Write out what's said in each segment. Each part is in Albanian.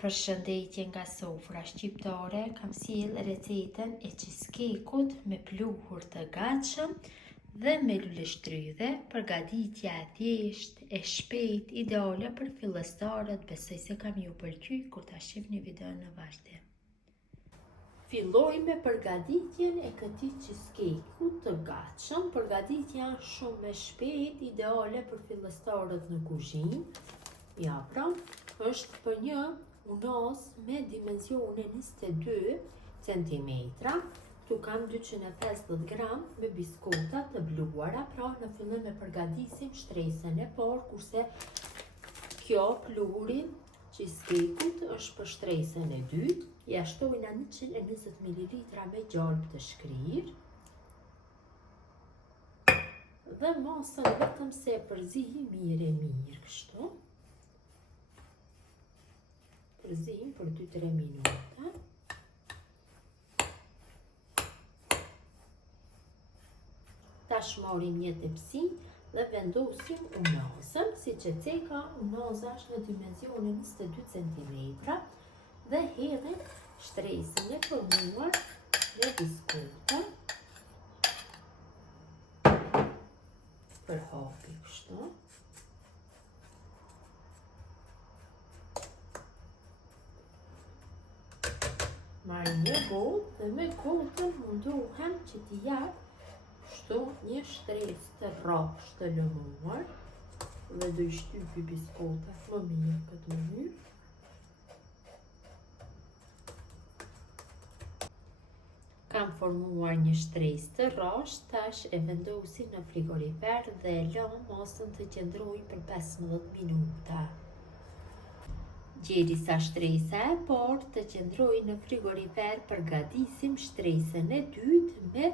Përshëndetje nga sofra shqiptare, kam sjell recetën e cheesecake-ut me pluhur të gatshëm dhe me lule shtrydhe. Përgatitja e thjeshtë, e shpejt, ideale për fillestarët. Besoj se kam ju pëlqy kur ta shihni videon në vazhdim. Filloj me përgatitjen e këtij cheesecake-ut të gatshëm. Përgatitja është shumë e shpejt, ideale për fillestarët në kuzhinë. Ja pra, është për një unoz me dimensione 22 cm. Tu kam 250 gram me biskota të bluara, pra në fillim e përgatisim shtresën e parë, kurse kjo pluhuri cheesecake-ut është për shtresën e dytë. Ja shtojna 120 ml me gjalpë të shkrirë. Dhe masën vetëm se përzij mirë kështu. Përzijim për 2-3 minuta. Tash morim një tepsi dhe vendosim unozën, siç e ceka, unoza është në dimensione 22 cm dhe hedhim shtresën e formuar me biskota për hapi kështu. Marrim një gotë dhe me gotën mundohem që t'i jap kështu një shtresë të rrafsh të lëmuar dhe do i shtypi biskotat më mirë këtë mënyrë. Kam formuar një shtresë të rrafsh, tash e vendosi në frigorifer dhe e lëm masën të qëndrojë për 15 minuta. Derisa shtresa e parë të qëndrojë në frigorifer, përgatisim shtresën e dytë me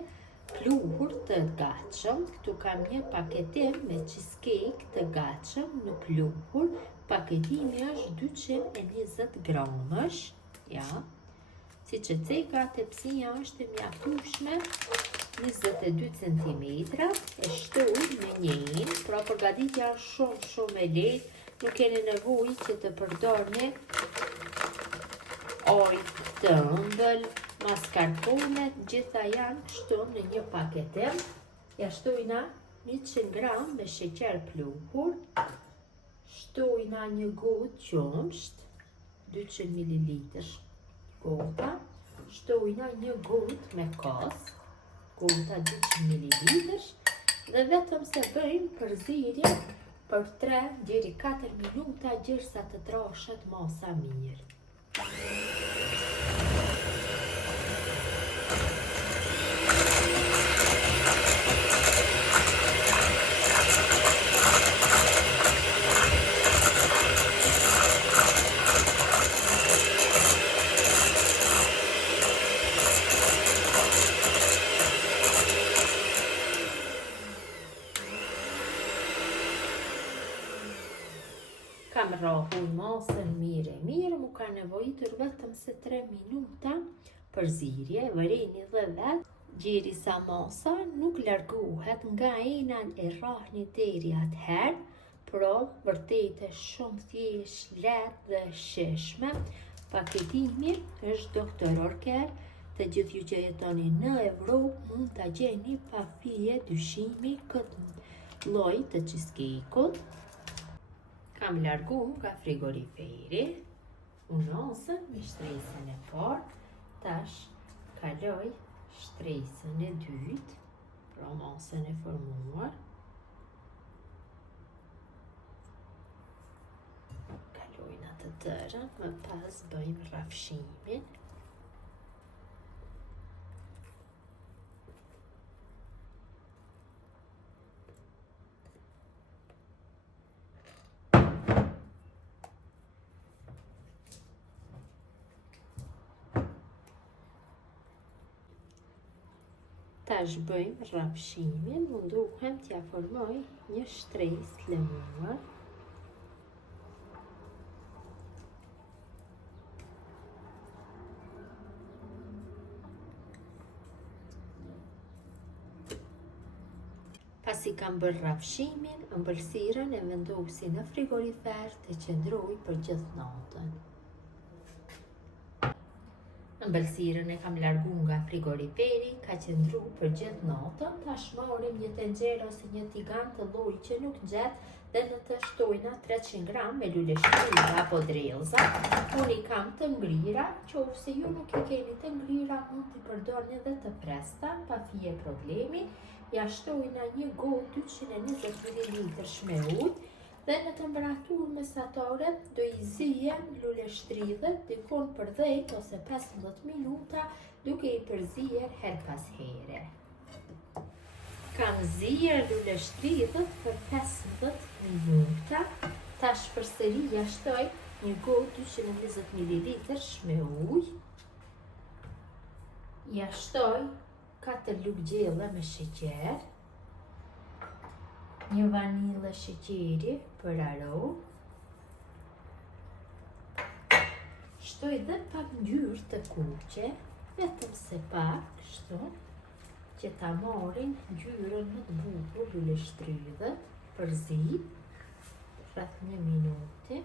pluhur të gatshëm. Këtu kam një paketim me cheesecake të gatshëm në pluhur. Paketimi është 220 gramësh. Ja, siç e ceka, tepsia është e mjaftueshme 22 cm. E shtoj me njëin, pra përgatitja është shumë e lehtë. Nuk keni nevojë që të përdorni ojë të ëmbël, mascarpone, gjitha janë kështu në një paketim. Ja shtojna 100 gram me sheqer pluhur, shtojna një gotë qumsht, 200 ml gota, shtojna një gotë me kos, gota 200 ml dhe vetëm se bëjmë përzierje për 3 deri 4 minuta derisa të trashet masa mirë. Kam rrahur masën mirë, mu ka nevojitur vetëm se 3 minuta përzierje. Vëreni dhe vetë, derisa masa nuk largohet nga enan e rrahni deri atëherë, pra vërtet e shumë thjesht, lehtë dhe shijshme. Paketimi është Dr. Oetker. Të gjithë ju që jetoni në Evropë mund ta gjeni pa fije dyshimi këtë lloj të cheesecake-ut. Kam largu nga frigoriferi unozën me shtresën e parë, tash kaloj shtresën e dytë, pra masën e formuar. Kalojna të tërën, më pas bëjmë rrafshimin. Tash bëjmë rrafshimin, mundohem t'ja formoj një shtresë të lëmuar. Pasi kam bërë rrafshimin, ëmbëlsirën e vendosi në frigorifer të qëndrojë për gjithë natën. Ëmbëlsirën e kam largu nga frigoriferi, ka qëndru për gjithë natën. Tash marrim një tenxhere ose një tigan të llojit që nuk ngjet dhe në të shtojna 300 gram me lule shtrydha apo drellza. Unë i kam të ngrira, qofse ju nuk i keni të ngrira, mund t'i përdorni edhe të freskëta, pa fije problemi. Ja shtojna një gotë 220 ml me ujë dhe në temperaturë mesatare do i zijem lule shtrydhët dikon për 10 ose 15 minuta duke i përzier her pas here. Kam zier lule shtrydhët për 15 minuta. Tash përsëri ja shtoj një gotë 220 ml me ujë. Ja shtoj 4 lugë gjelle me sheqer, një vanilë sheqeri për aromë. Shtoj dhe pak ngjyrë të kuqe, vetëm se pak, kështu, që ta marrin ngjyrën më të bukur lule shtrydhët, përzi, rreth 1 minutë.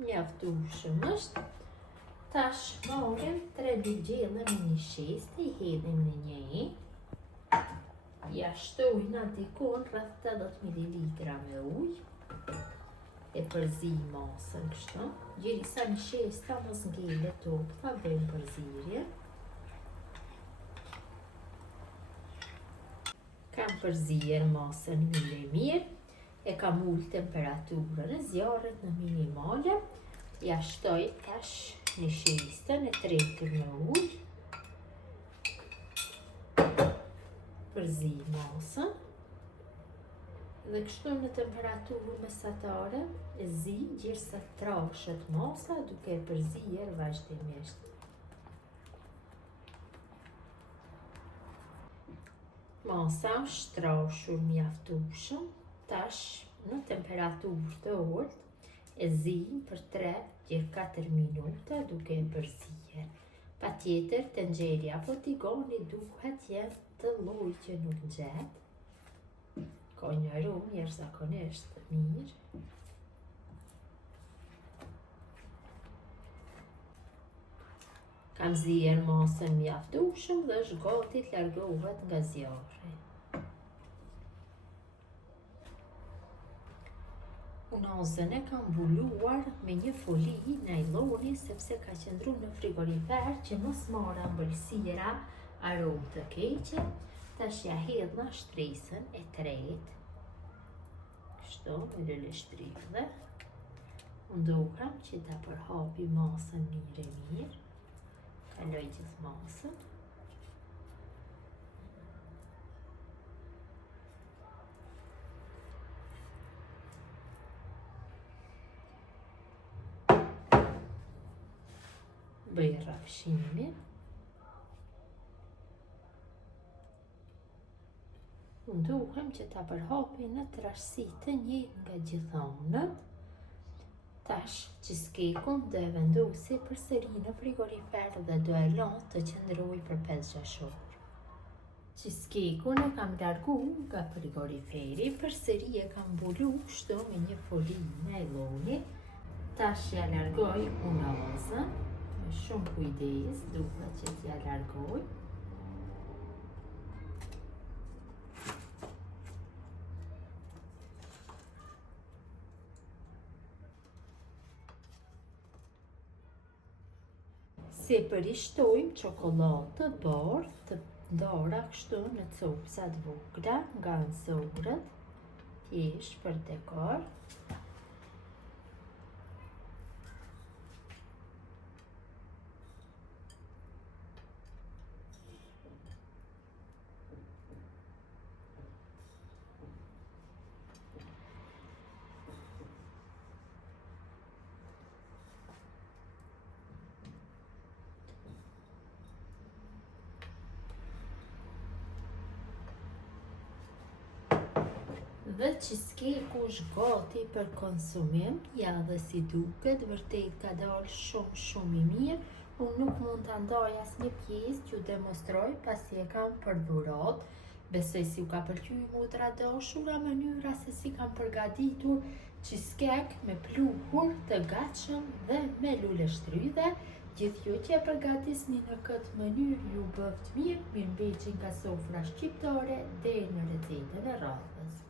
Mjaftueshëm është. Tash marrim 3 lugë gjelle me një shestë, i hedhim në një. Ja shtojna dikon rreth 80 ml me ujë. E përzi masën kështu. Gjirisa një shesta mos ngele topta, bëjmë përzirje. Kam përzier masën mirë. E kam ullë temperaturën e zjarrit në minimale. Ja shtoj tash një shestën e tretur me ujë. Përzi masën. Dhe kështu në temperaturë mesatare e zi gjithsa trashet masa duke e përzier vazhdimisht. Masa është trashur mjaftueshëm. Tash në temperaturë të ulët e zi për 3-4 minuta duke e përzier. Patjetër tenxheri apo tigani duhet jetë të llojit që nuk ngjet. Ka një aromë jashtëzakonisht të mirë. Kam zier masën mjaftueshëm dhe është gati të largohet nga zjarri. Unazën e kam mbuluar me një foli najloni sepse ka qëndru në frigorifer që mos marrë ëmbëlsira aromë të keqe. Tash ja hedhna shtresën e tretë. Kështu me lule shtrydhe. Mundohem që ta përhapi masën mirë. Kaloj gjithë masën. Bëj rrafshimi. Mundohem që ta përhapi në trashësi të njëjtë nga gjithë anët. Tash cheesecake-un do e vendosi përsëri në frigorifer dhe do e lënë të qëndrojë për 5-6 orë. Cheesecake-un e kam largu nga frigoriferi, përsëri e kam mbulu kështu me një foli najloni. Tash ja largoj unazën. Shumë kujdes, duhet që t'ja largoj. Se përishtojmë çokoladë bardhë të ndara kështu në copsa të vogla nga anësorët, thjesht për dekor. Dhe cheesecake-u është gati për konsumim, ja dhe si duket, vërtet ka dalë shumë i mirë. Unë nuk mund të ndaj asnjë pjesë që demonstroj pasi e kam për dhurat. Besoj si u ka pëlqyer motra dashura mënyra se si kam përgatitur cheesecake me pluhur të gatshëm dhe me lule shtrydhe. Gjithë ju që e përgatisni në këtë mënyrë ju bëft mirë, mirëmbëjtje nga sofra shqiptare deri në recetën e radhës.